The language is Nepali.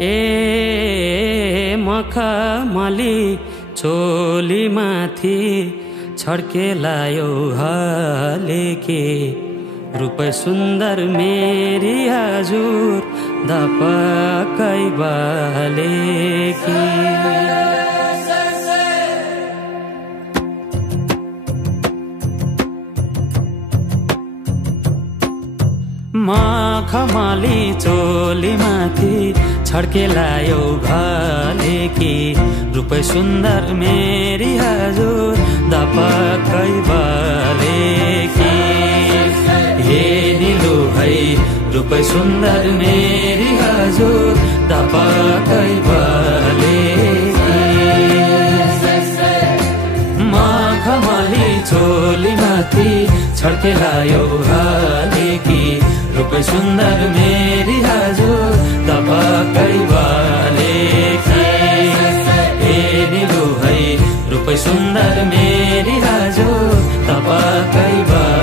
ए मखमली चोली माथि छड्केलायो हलेके रूप सुन्दर मेरी हजुर दपकै बालेकी मखमली चोली माथि छड्केलायो घलेकी रूप सुन्दर मेरी हजुर दपकै बालेकी हे निलो है रूप सुन्दर मेरी हजुर दपकै बालेकी मखमली चोली माथि छड्केलायो घलेकी रूप सुन्दर मेरी हजुर दपकै बालेकी हे निलो है रूप सुन्दर मेरी हजुर दपकै बालेकी